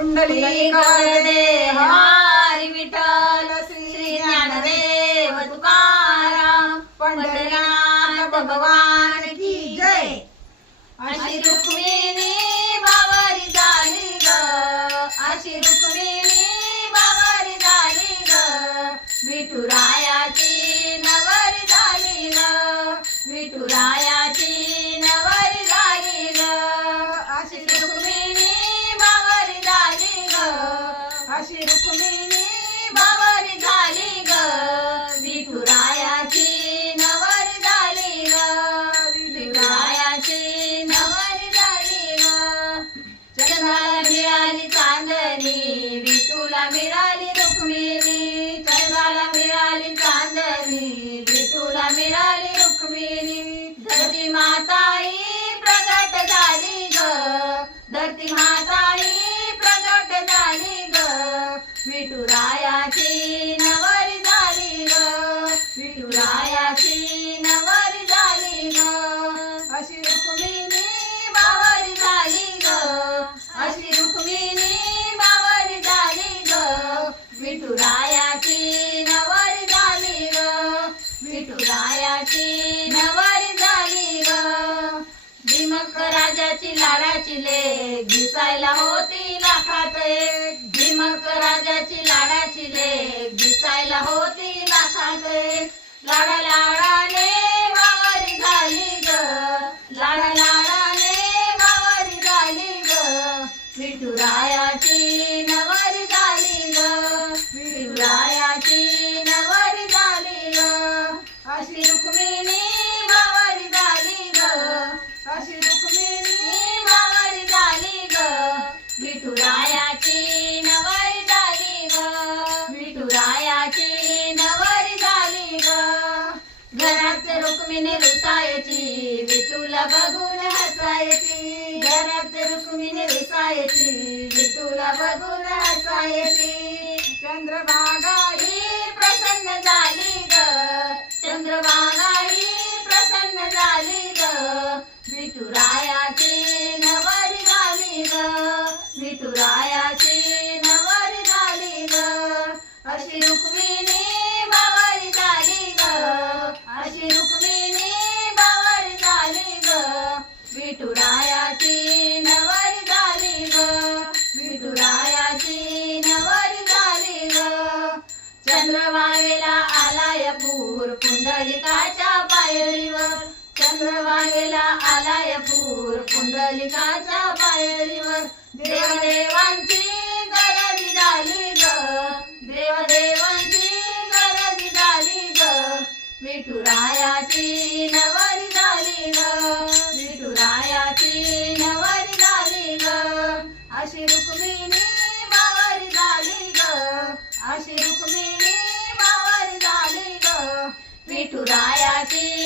पुंडलिक वरदे हरी विठ्ठल श्री ज्ञानदेव तुकाराम पंढरीनाथ भगवान की जय। अशी रुक्मिणी बावरी झाली ग, अशी रुक्मिणी बावरी झाली ग, विठुरायाची नवरी झाली ग, विठुरायाची नवरी झाली ग, अशी रुक्मिणी बावरी झाली ग, अशी रुक्मिणी बावरी झाली ग, विठुरायाची नवरी झाली ग, विठुरायाची नवरी झाली ग। चंद्राला मिळाली चांदणी, विठूला मिळाली रुक्मिणी, चंद्राला मिळाली चांदणी, विठूला मिळाली रुक्मिणी, धरती माताई प्रगट झाली ग, धरती माताई प्रगट झाली ग, विठुरायाची नवरी झाली ग, विठुरायाची नवरी झाली ग, अशी रुक्मिणी बावरी झाली ग, अशी रुक्मिणी बावरी झाली ग, विठुरायाची नवरी झाली ग, विठुरायाची नवरी झाली ग। भीमक राजाची लाडाची लेक, दिसायला होती लाखात एक, भीमक राजाची लाडाची लेक, दिसायला होती लाखात एक, लाडा लाडाने बावरी झाली ग, लाडा लाडाने बावरी झाली ग, विठुरायाची नवरी झाली ग, विठुरायाची नवरी झाली ग, अशी रुक्मिणी बावरी झाली ग, अशी रुक्मिणी बावरी झाली ग, विठुरायाची नवरी झाली ग, विठुरायाची नवरी झाली ग। घरात रुक्मिणी रुसायची, विठूला बघून हसायची, घरात रुक्मिणी रुसायची, विठूला बघून हसायची, चंद्रभागाही प्रसन्न झाली ग, चंद्रभागाही प्रसन्न झाली ग, विठुरायाची नवरी झाली ग, विठुरायाची नवरी झाली ग, अशी रुक्मिणी बावरी झाली ग, अशी रुक्मिणी बावरी झाली ग, विठुरायाची नवरी झाली ग, विठुरायाची नवरी झाली ग। चंद्रभागेला आलाय पूर पुंडलिकाच्या पायरीवर, चंद्रभागेला आलाय पूर पुंडलिकाच्या पायरीवर, देवदेवांची गरज झाली ग, देवदेवांची गरज झाली ग, विठुरायाची नवरी झाली ग, विठुरायाची नवरी झाली ग, अशी रुक्मिणी बावरी झाली ग, अशी रुक्मिणी बावरी झाली ग, विठुरायाची